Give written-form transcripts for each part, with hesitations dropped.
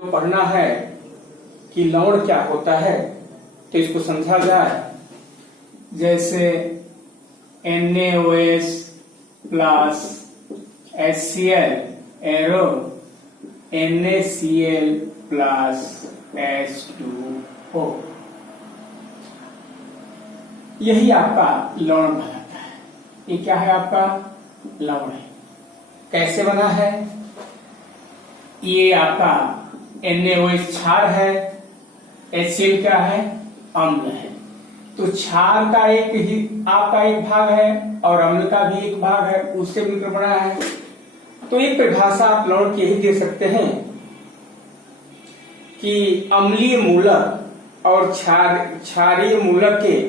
पढ़ना है कि लवण क्या होता है तो इसको समझा जाए। जैसे NaOH plus HCl arrow NaCl plus H2O, यही आपका लवण बनाता है। ये क्या है? आपका लवण है। कैसे बना है? ये आपका NaOH क्षार है, HCl क्या है? अम्ल है। तो क्षार का एक ही आपका एक भाग है और अम्ल का भी एक भाग है, उससे मिलकर बना है। तो एक परिभाषा आप लवण की यही दे सकते हैं कि अम्लीय मूलक और क्षारीय मूलक के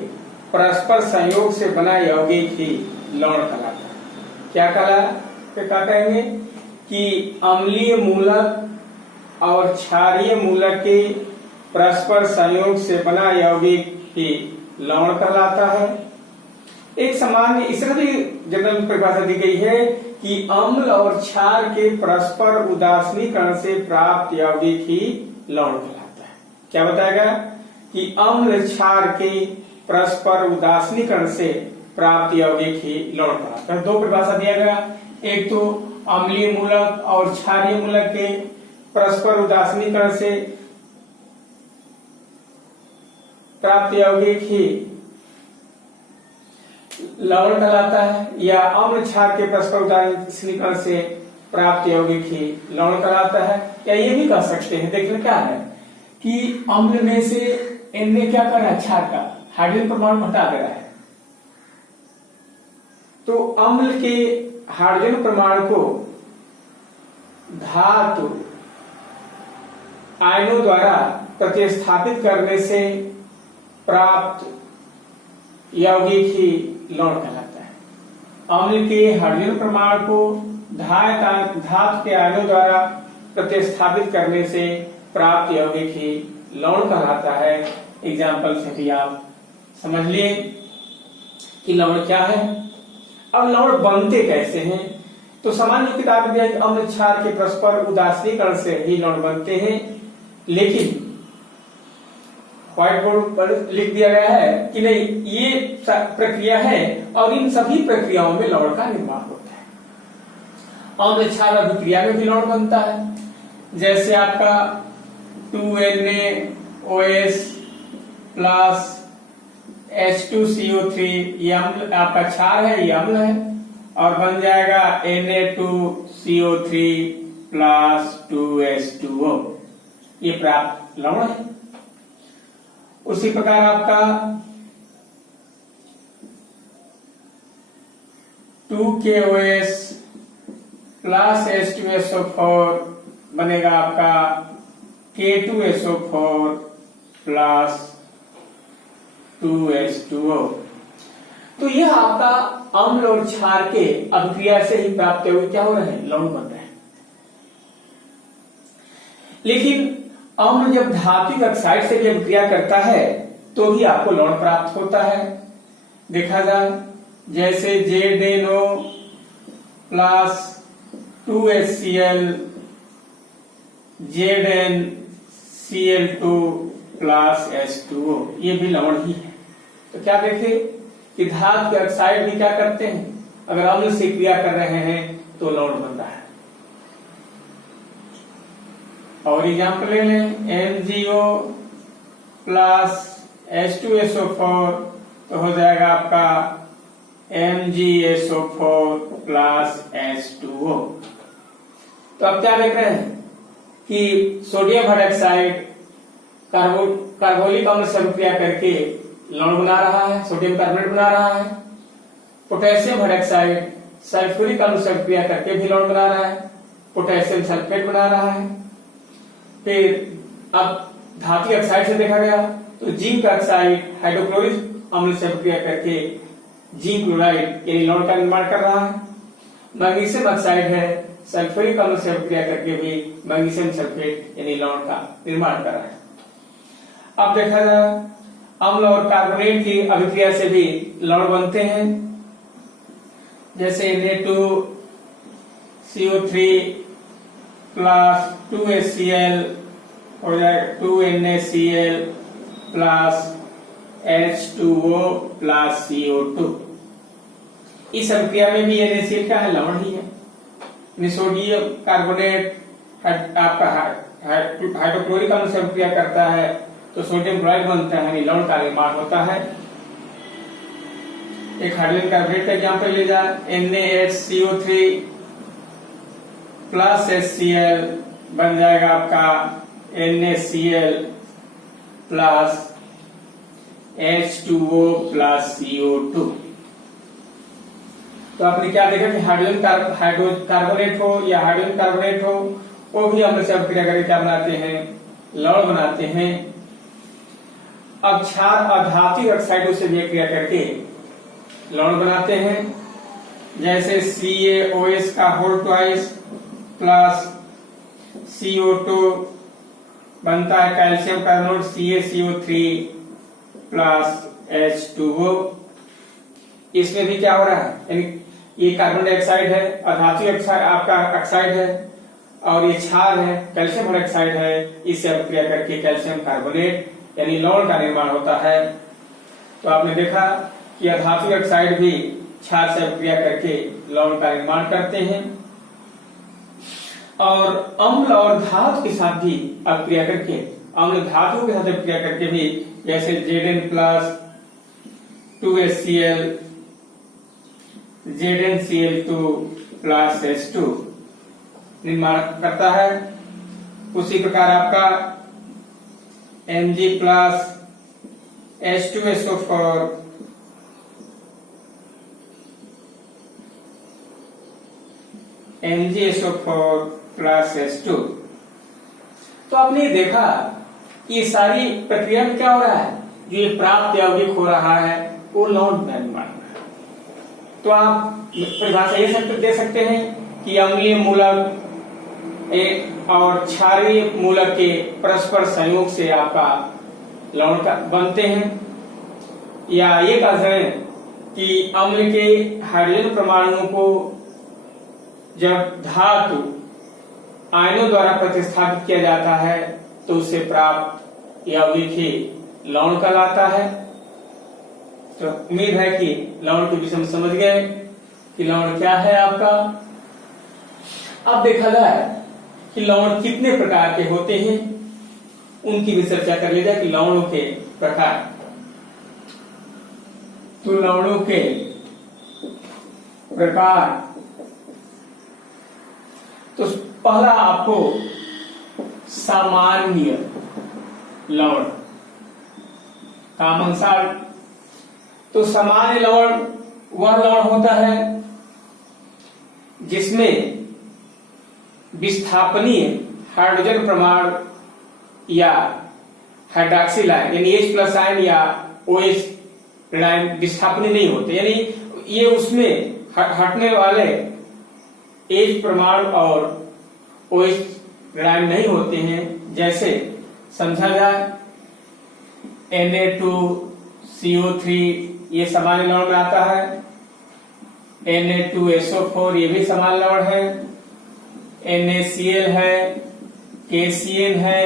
परस्पर संयोग से बना यौगिक ही लवण कहलाता है। क्या कहेंगे? कि अम्लीय मूलक और क्षारीय मूलक के परस्पर संयोग से बना यौगिक ही लवण कहलाता है। एक सामान्य इसमें भी जनरल परिभाषा दी गई है कि अम्ल और क्षार के परस्पर उदासीनीकरण से प्राप्त यौगिक ही लवण कहलाता है। क्या बताएगा? कि अम्ल क्षार के परस्पर उदासीनीकरण से प्राप्त यौगिक ही लवण कहलाता है। दो परिभाषा दिया गया, एक तो अम्लीय मूलक और क्षारीय मूलक के परस्पर उदासीनीकरण से प्राप्त यौगिक ही लवण कहलाता है, या अम्ल क्षार के परस्पर उदासीनीकरण से प्राप्त यौगिक ही लवण कहलाता है। या ये भी कह सकते हैं, देखना क्या है कि अम्ल में से Na क्या कर रहा है? क्षार का हाइड्रोजन परमाणु हटा दे रहा है। तो अम्ल के हाइड्रोजन परमाणु को धातु आयनों द्वारा प्रतिस्थापित करने से प्राप्त यौगिक ही लवण कहलाता है। अम्ल के हाइड्रोजन परमाणु को धातु के आयनों द्वारा प्रतिस्थापित करने से प्राप्त यौगिक ही लवण कहलाता है। एग्जाम्पल से भी आप समझ लिए कि लवण क्या है। अब लवण बनते कैसे हैं? तो सामान्य किताब में दिया कि अम्ल क्षार के परस्पर उदासीनीकरण से ही लवण बनते हैं, लेकिन व्हाइट बोर्ड पर लिख दिया गया है कि नहीं, ये प्रक्रिया है और इन सभी प्रक्रियाओं में लवण का निर्माण होता है। अम्ल क्षार अभिक्रिया में भी लवण बनता है। जैसे आपका 2NaOH प्लस H2CO3, ये अम्ल आपका क्षार है, ये अम्ल है, और बन जाएगा Na2CO3 प्लस 2H2O, ये प्राप्त लवण है। उसी प्रकार आपका 2KOH प्लस H2SO4 बनेगा आपका K2SO4 प्लस 2H2O। तो यह आपका अम्ल और क्षार के अभिक्रिया से ही प्राप्त हुए क्या हो रहे हैं? लवण बन रहे हैं। लेकिन अम्ल जब धात्विक ऑक्साइड से भी अभिक्रिया करता है तो भी आपको लवण प्राप्त होता है। देखा जाए, जैसे ZNO plus 2HCl ZnCl2 plus H2O, ये भी लवण ही है। तो क्या देखें कि धातु के ऑक्साइड भी क्या करते हैं? अगर अम्ल से क्रिया कर रहे हैं तो लवण बन रहा है। और एग्जाम्पल ले लें, MgO प्लस H2SO4 तो हो जाएगा आपका MgSO4 प्लस H2O। तो अब क्या देख रहे हैं कि सोडियम हाइड्रोक्साइड कार्बोलिक अम्ल से अभिक्रिया करके लवण बना रहा है, सोडियम कार्बोनेट बना रहा है। पोटेशियम हाइड्रोक्साइड सल्फ्यूरिक अम्ल से अभिक्रिया करके भी लवण बना रहा है, पोटेशियम सल्फेट बना रहा है। फिर अब धातु ऑक्साइड से देखा गया तो जिंक ऑक्साइड हाइड्रोक्लोरिक अम्ल से अभिक्रिया करके जिंक क्लोराइड यानी लवण का निर्माण कर रहा है। मैग्नीशियम ऑक्साइड है, सल्फ्यूरिक अम्ल से अभिक्रिया करके भी मैग्नीशियम सल्फेट यानी लवण का निर्माण कर रहा है। अब देखा जाए, अम्ल और कार्बोनेट की अभिक्रिया से भी लवण बनते हैं। जैसे Na2CO3 प्लस 2HCl हो जाएगा 2NaCl plus H2O plus CO2। इस अभिक्रिया में भी NaCl क्या है, लवण ही है। सोडियम कार्बोनेट आपका हाइड्रोक्लोरिक अम्ल से अभिक्रिया करता है तो सोडियम क्लोराइड बनता है, यानी लवण का निर्माण होता है। एक हाइड्रोजन कार्बोनेट का एग्जाम्पल ले जाए, NaHCO3 प्लस HCl बन जाएगा आपका NaCl plus H2O plus CO2। तो आपने क्या देखा कि हाइड्रोजन कार्बोनेट हो या हाइड्रोजन कार्बोनेट हो, वो भी अम्ल से अभिक्रिया करके क्या बनाते हैं, लवण बनाते हैं। अब क्षार अधात्विक ऑक्साइडों से भी क्रिया करके लवण बनाते हैं, जैसे CaOH का होल ट्वाइस प्लस CO2 बनता है calcium carbonate CaCO3 plus H2O। इसमें भी क्या हो रहा है, यानी ये कार्बन डाइऑक्साइड है, अधात्विक ऑक्साइड आपका ऑक्साइड है, और ये क्षार है, कैल्शियम हाइड्रोक्साइड है, इससे अभिक्रिया करके कैल्शियम कार्बोनेट यानी लवण का निर्माण होता है। तो आपने देखा कि अधात्विक ऑक्साइड भी क्षार से अभिक्रिया करके लवण का निर्माण करते हैं, और अम्ल और धातु के साथ भी अभिक्रिया करके, अम्ल धातुओं के साथ अभिक्रिया करके भी, जैसे Zn plus 2HCl ZnCl2 plus H2 निर्माण करता है। उसी प्रकार आपका Mg plus H2SO4 MgSO4 plus H2। तो आपने देखा कि ये सारी प्रक्रिया में क्या हो रहा है, जो ये प्राप्त यौगिक हो रहा है वो लवण निर्माण। तो आप परिभाषा ये दे सकते हैं कि अम्लीय मूलक और क्षारीय मूलक के परस्पर संयोग से आपका लवण का बनते हैं, या ये कह सकते कि अम्ल के हाइड्रोजन परमाणुओं को जब धातु आयनों द्वारा प्रतिस्थापित किया जाता है तो उससे प्राप्त यौगिक ही लवण कहलाता है। तो उम्मीद है कि लवण के विषय में समझ गए कि लवण क्या है आपका। अब देखा जाए कि लवण कितने प्रकार के होते हैं, उनकी भी चर्चा कर ली जाए कि लवणों के प्रकार। तो लवणों के प्रकार, तो पहला आपको सामान्य लवण, कॉमन साल्ट। तो सामान्य लवण वह लवण होता है जिसमें विस्थापनीय हाइड्रोजन परमाणु या हाइड्रॉक्सिल आयन यानी H+ आयन या OH आयन विस्थापनीय नहीं होते, यानी ये उसमें हटने वाले H परमाणु और OH आयन नहीं होते हैं। जैसे समझा जाए Na2CO3 ये सामान्य लवण में आता है, Na2SO4 ये भी सामान्य लवण है, NaCl है, KCl है,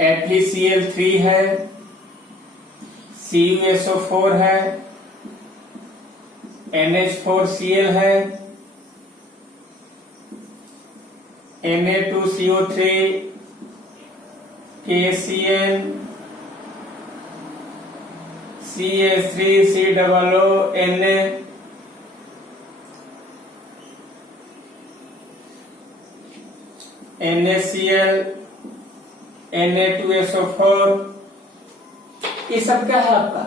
FeCl3 है, CuSO4 है, NH4Cl है, Na2CO3 KCl CH3COO Na, NaCl Na2SO4 ये सब क्या है आपका,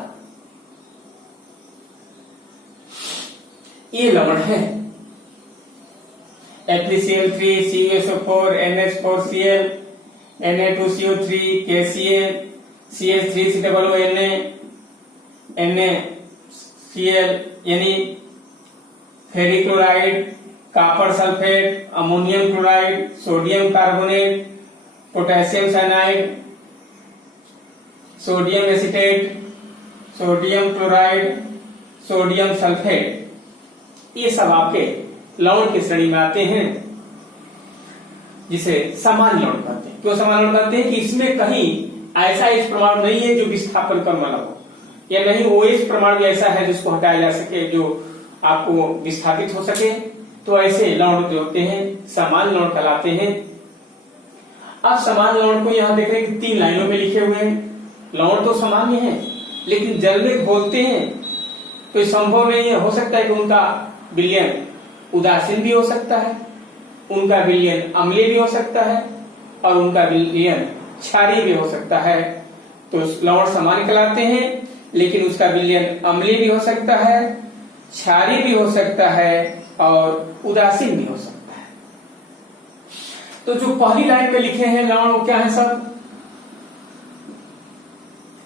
ये लवण है। FeCl3 CuSO4 NH4Cl Na2CO3 KCl CH3COO Na, NaCl यानी ferric chloride, copper sulphate, ammonium chloride, sodium carbonate, potassium cyanide, sodium acetate, sodium chloride, sodium sulphate, ये सब आपके लवण की श्रेणी में आते हैं। जिसे समान लवण कहते हैं। क्यों समान लवण कहते हैं? कि इसमें कहीं ऐसा इस परमाणु नहीं है जो विस्थापन करने वाला हो, या नहीं वो इस परमाणु ऐसा है जिसको हटाया जा सके, जो आपको विस्थापित हो सके। तो ऐसे लवण जो होते हैं समान लवण कहलाते हैं। अब समान लवण को यहाँ देख रहे हैं कि 3 लाइनों में लिखे हुए हैं। लवण तो सामान्य है, लेकिन जल में घोलते हैं तो संभव नहीं है। हो सकता है कि उनका विलयन उदासीन भी हो सकता है, उनका विलयन अम्लीय भी हो सकता है, और उनका विलयन क्षारीय भी हो सकता है। तो लवण सामान्य कहलाते हैं, लेकिन उसका विलयन अम्लीय भी हो सकता है, क्षारीय भी हो सकता है, और उदासीन भी हो सकता है। तो जो पहली लाइन में लिखे हैं लवण वो क्या है सब?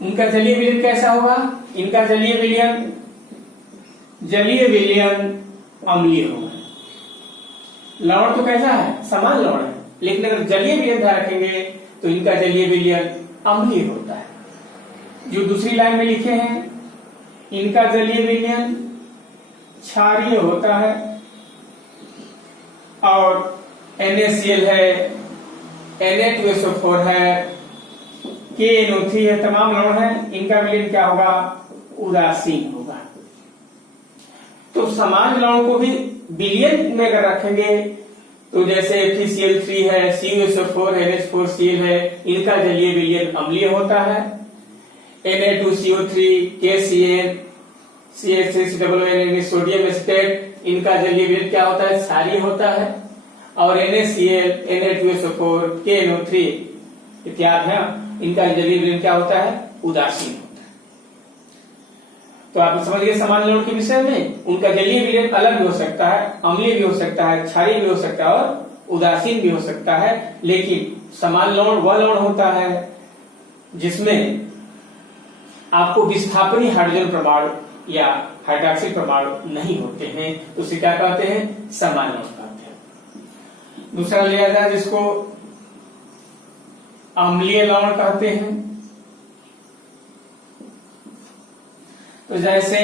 इनका जलीय विलयन कैसा होगा? इनका जलीय विलयन अम्लीय होगा। लवण तो कैसा है? समान लवण है, लेकिन अगर जलीय विलयन ध्यान रखेंगे तो इनका जलीय विलयन अम्लीय होता है। जो दूसरी लाइन में लिखे हैं इनका जलीय विलयन क्षारीय होता है, और NaCl है, Na2SO4 है, KNO3 है, तमाम लवण है, इनका विलयन क्या होगा? उदासीन होगा। तो समान लवण को भी विलयन में अगर रखेंगे तो जैसे FeCl3 है, CuSO4 है, NH4Cl है, इनका जलीय विलयन अम्लीय होता है। Na2CO3, KCl, CH3COON sodium acetate, इनका जलीय विलयन क्या होता है? क्षारीय होता है। और NaCl, Na2SO4, KNO3 इत्यादि है, इनका जलीय विलयन क्या होता है? उदासीन होता है। तो आप समझ गए समान लवण के विषय में। उनका जलीय विलयन अलग भी हो सकता है, अम्लीय भी हो सकता है, क्षारीय भी हो सकता है, और उदासीन भी हो सकता है। लेकिन समान लवण वह लवण होता है जिसमें आपको विस्थापनीय हाइड्रोजन परमाणु या हाइड्रॉक्सिल परमाणु नहीं होते हैं, तो उसे क्या कहते हैं? समान लवण कहते हैं। दूसरा लिया जाए जिसको अम्लीय लवण कहते हैं। तो जैसे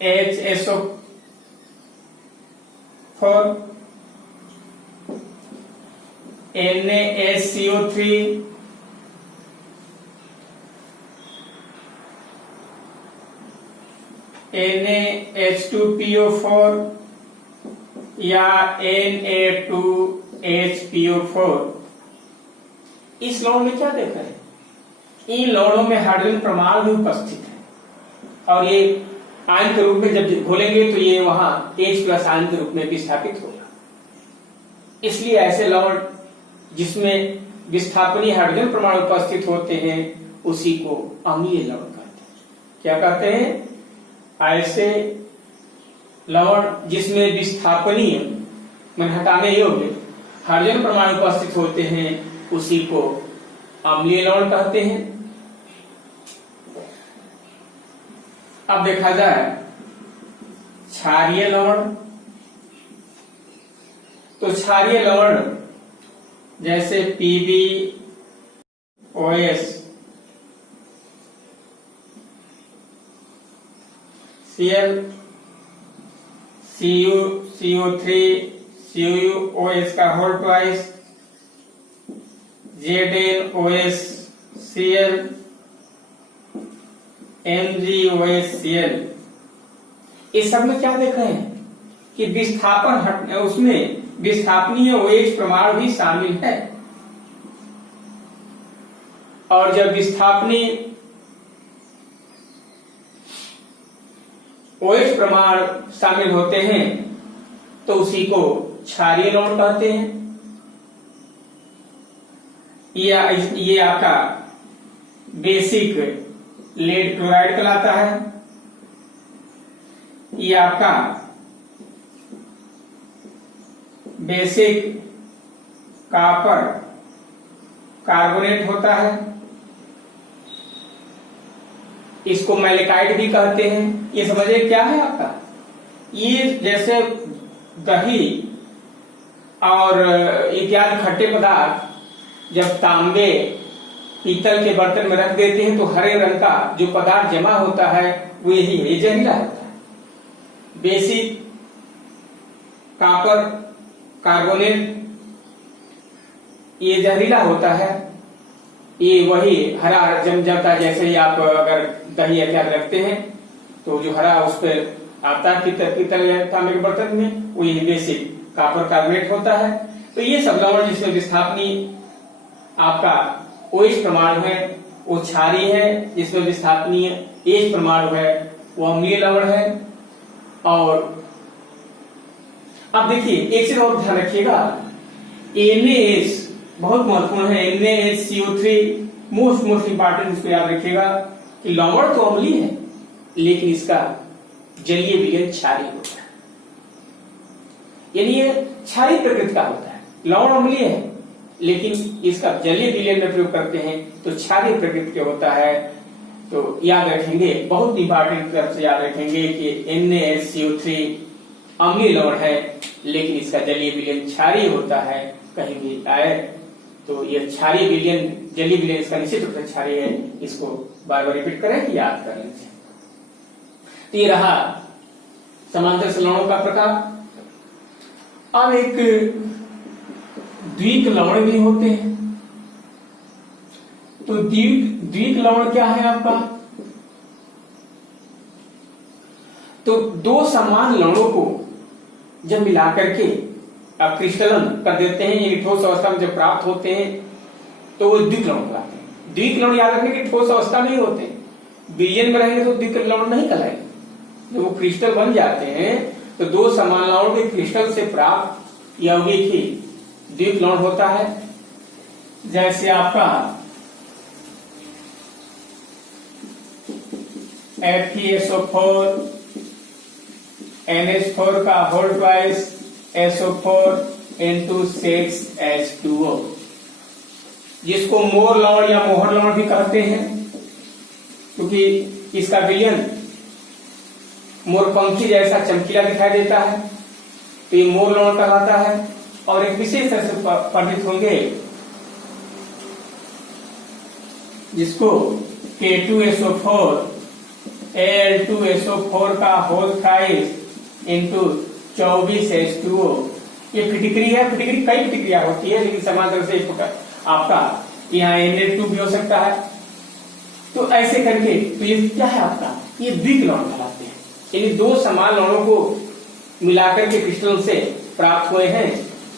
NaHSO4, NaHCO3, NaH2PO4 या Na2HPO4, इस लवण में क्या देखा है? इन लवणों में हाइड्रोजन परमाणु भी उपस्थित है, और ये आयन के रूप में जब घोलेंगे तो ये वहां H+ आयन के रूप में विस्थापित होगा। इसलिए ऐसे लवण जिसमें विस्थापनीय हाइड्रोजन परमाणु उपस्थित होते हैं उसी को अम्लीय लवण कहते हैं। क्या कहते हैं? ऐसे लवण जिसमें विस्थापनीय मन हटाने योग्य हाइड्रोजन परमाणु उपस्थित होते हैं उसी को अम्लीय लवण कहते हैं। अब देखा जाए क्षारीय लवण। तो क्षारीय लवण जैसे PbOS, Cl, CO3, CuOH का whole twice, ZnOS, Cl, MgOH, Cl, इस सब में क्या देख रहे हैं कि विस्थापन उसमें विस्थापनीय OH परमाणु भी शामिल है। और जब विस्थापनीय OH परमाणु शामिल होते हैं तो उसी को क्षारीय लवण कहते हैं। ये आपका बेसिक लेड क्लोराइड कहलाता है। ये आपका बेसिक कॉपर कार्बोनेट होता है। इसको मैलेकाइट भी कहते हैं। ये समझिए क्या है आपका, ये जैसे दही और इत्यादि खट्टे पदार्थ जब तांबे पीतल के बर्तन में रख देते हैं तो हरे रंग का जो पदार्थ जमा होता है वो यही है, ये जहरीला होता है। बेसिक कॉपर कार्बोनेट ये जहरीला होता है। ये वही हरा जम जाता है, जैसे ही आप अगर दही इत्यादि रखते हैं तो जो हरा उस पर आता है पीतल या तांबे के बर्तन में, वो ये बेसिक कॉपर कार्बोनेट होता है। तो ये सब लवण जिसमें विस्थापनीय आपका OH परमाणु है वो क्षारीय है, जिसमें विस्थापनीय H परमाणु है वो अम्लीय लवण है। और अब देखिए एक चीज और ध्यान रखिएगा, NaH बहुत महत्वपूर्ण है। NaHCO3 मोस्ट इंपॉर्टेंट, इसको याद रखिएगा कि लवण तो अम्लीय है लेकिन इसका जलीय विलयन क्षारीय होता है, यानी ये क्षारीय प्रकृति का होता है। लवण अम्लीय है लेकिन इसका जलीय विलयन में प्रयोग करते हैं तो क्षारीय प्रकृति के होता है। तो याद रखेंगे, बहुत इंपॉर्टेंट तरफ से याद रखेंगे कि NaHCO3 अम्लीय लवण है लेकिन इसका जलीय विलयन क्षारीय होता है। कहीं भी आए तो ये क्षारीय विलयन, जलीय विलयन इसका निश्चित रूप से क्षारीय है, इसको बार बार रिपीट करें, याद कर लीजिए। तो ये रहा समांतर लवणों का प्रकार। अब एक द्विक लवण भी होते हैं। तो द्विक लवण क्या है आपका? तो दो समान लवणों को जब मिलाकर के आप क्रिस्टलन कर देते हैं, यानी ठोस अवस्था में जब प्राप्त होते हैं तो वो द्विक लवण कहलाते हैं। द्विक लवण याद रखने की ठोस अवस्था में ही होते हैं, विलयन में रहेंगे तो द्विक लवण नहीं कहलाएंगे। जब वो क्रिस्टल बन जाते हैं तो दो समान लवण के क्रिस्टल से प्राप्त यौगिक ही द्विक लवण होता है। जैसे आपका Fe2SO4 NH4 का whole twice SO4 into 6H2O, जिसको मोर लवण या मोहर लवण भी कहते हैं, क्योंकि इसका विलयन मोरपंखी जैसा चमकीला दिखाई देता है, तो ये मोर लवण कहलाता है। और एक विशेष तरह से पंडित होंगे जिसको K2SO4 Al2SO4 का होल थ्राइस इंटू 24H2O। ये फिटिकरी है, फिटिकरी कई फिटिक्रिया होती है लेकिन समांतर से आपका यहाँ Na2 भी हो सकता है। तो ऐसे करके तो ये क्या है आपका, ये द्विक लवण कहलाते हैं, यानी दो समान लवणों को मिलाकर के क्रिस्टल से प्राप्त हुए हैं,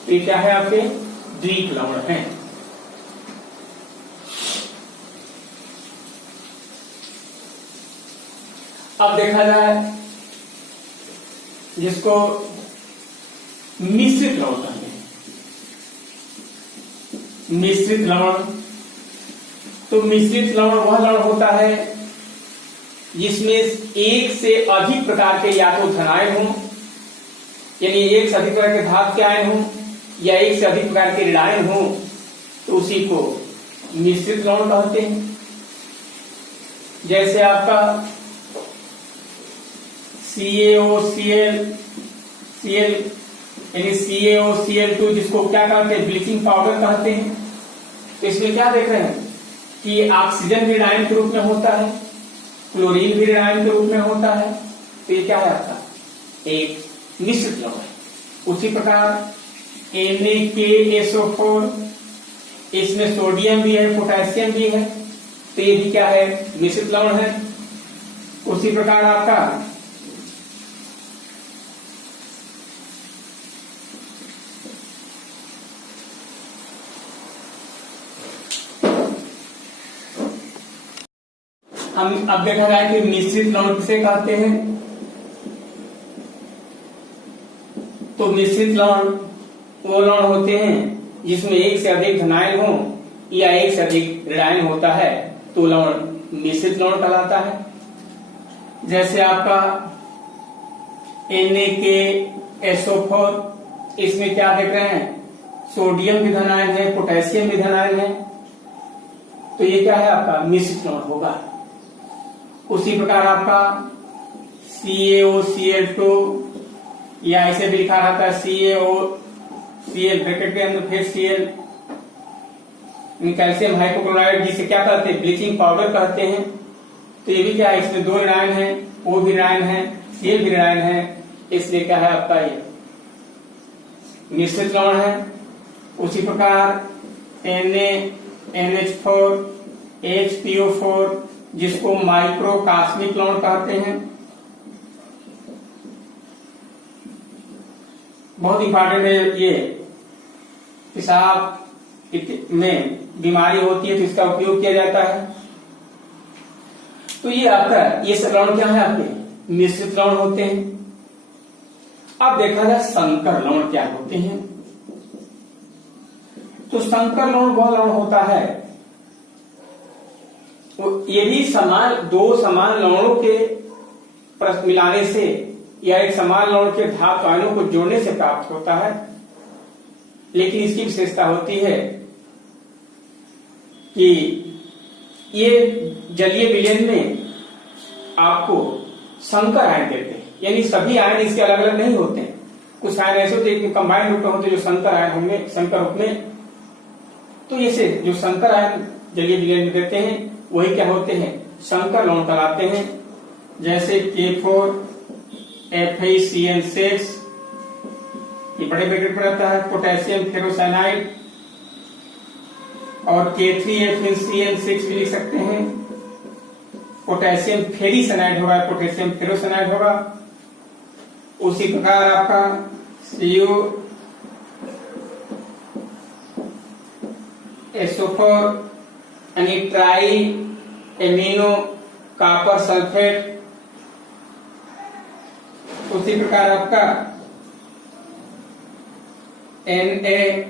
तो ये क्या है आपके द्विक लवण हैं। अब देखा जाए जिसको मिश्रित लवण कहते हैं। मिश्रित लवण, तो मिश्रित लवण वह लवण होता है जिसमें एक से अधिक प्रकार के या तो धनायन हो, यानी एक से अधिक प्रकार के धातु के आयन हो या एक से अधिक प्रकार के ऋणायन हो, तो उसी को मिश्रित लवण कहते हैं। जैसे आपका CaOCl यानी CaOCl2 जिसको क्या कहते हैं, ब्लीचिंग पाउडर कहते हैं। तो इसमें क्या देख रहे हैं कि ऑक्सीजन भी ऋणायन के रूप में होता है, क्लोरीन भी ऋणायन के रूप में होता है। तो ये क्या है आपका एक मिश्रित लवण है। उसी प्रकार NaKSO4, इसमें सोडियम भी है, पोटेशियम भी है, तो ये भी क्या है मिश्रित लवण है। उसी प्रकार आपका हम अब देखा जाए कि मिश्रित लवण किसे कहते हैं। तो मिश्रित लवण वो लवण होते हैं जिसमें एक से अधिक धनायन हो या एक से अधिक ऋणायन होता है, तो लवण मिश्रित लवण कहलाता है। जैसे आपका NaKSO4, इसमें क्या देख रहे हैं, सोडियम भी धनायन है, पोटेशियम भी धनायन है, तो ये क्या है आपका मिश्रित लवण होगा। उसी प्रकार आपका CaOCl2, या ऐसे भी लिखा रहता है CaOCl ब्रैकेट के अंदर फिर Cl, कैल्शियम हाइपोक्लोराइड, जिसे क्या कहते हैं ब्लीचिंग पाउडर कहते हैं। तो ये भी क्या है, इसमें दो ऋणायन है, O भी ऋणायन है, Cl भी ऋणायन है, इसलिए क्या है आपका ये मिश्रित लवण है। उसी प्रकार NaNH4 HPO4 जिसको माइक्रोकास्मिक लवण कहते हैं। बहुत इंपॉर्टेंट है ये। पेशाब में बीमारी होती है तो इसका उपयोग किया जाता है। तो ये आपका ये सब लवण क्या है, आपके मिश्रित लवण होते हैं। अब देखा जाए संकर लवण क्या होते हैं। तो संकर लवण वह लवण होता है, तो ये भी दो समान लवणों के परस्पर मिलाने से या एक समान लवण के धातु आयनों को जोड़ने से प्राप्त होता है। लेकिन इसकी विशेषता होती है कि ये जलीय विलयन में आपको संकर आयन देते हैं, यानी सभी आयन इसके अलग अलग नहीं होते हैं। कुछ आयन ऐसे होते हैं कंबाइंड रूप में होते हैं जो संकर आयन होंगे, संकर रूप में। तो ऐसे जो संकर आयन जलीय विलयन में देते हैं वही क्या होते हैं, संकर लवण कहलाते हैं। जैसे K4 FeCN6, ये बड़े ब्रैकेट पर आता है, पोटेशियम फेरोसाइनाइड, और K3FeCN6 भी लिख सकते हैं, पोटेशियम फेरीसाइनाइड होगा, पोटेशियम फेरोसाइनाइड होगा। उसी प्रकार आपका CuSO4 यानी ट्राई एमिनो कॉपर सल्फेट। उसी प्रकार आपका NaAG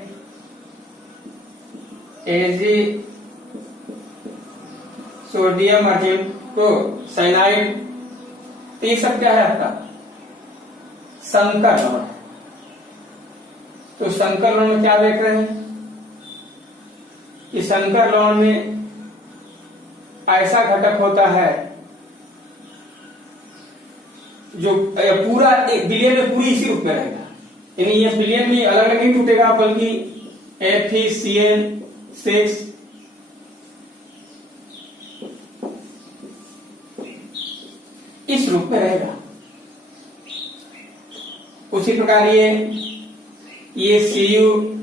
सोडियम अर्जिनोसाइनाइड। तो ये सब क्या है आपका संकर लवण। तो संकर लवण में क्या देख रहे हैं कि संकर लवण में ऐसा घटक होता है जो पूरा एक विलयन में पूरी इसी रूप में रहेगा, यानी ये विलयन में अलग अलग नहीं टूटेगा, बल्कि FeCN6 इस रूप में रहेगा। उसी प्रकार ये CuNH4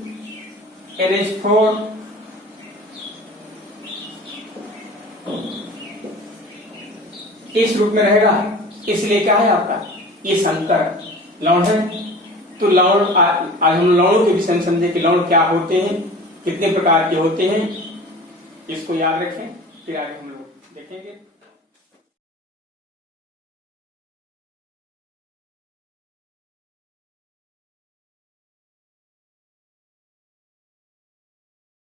इस रूप में रहेगा। इसलिए क्या है आपका ये संकर लवण है। तो लवण आज हम लवणों के विषय में समझे कि लवण क्या होते हैं, कितने प्रकार के होते हैं, इसको याद रखें, फिर आगे हम लोग देखेंगे।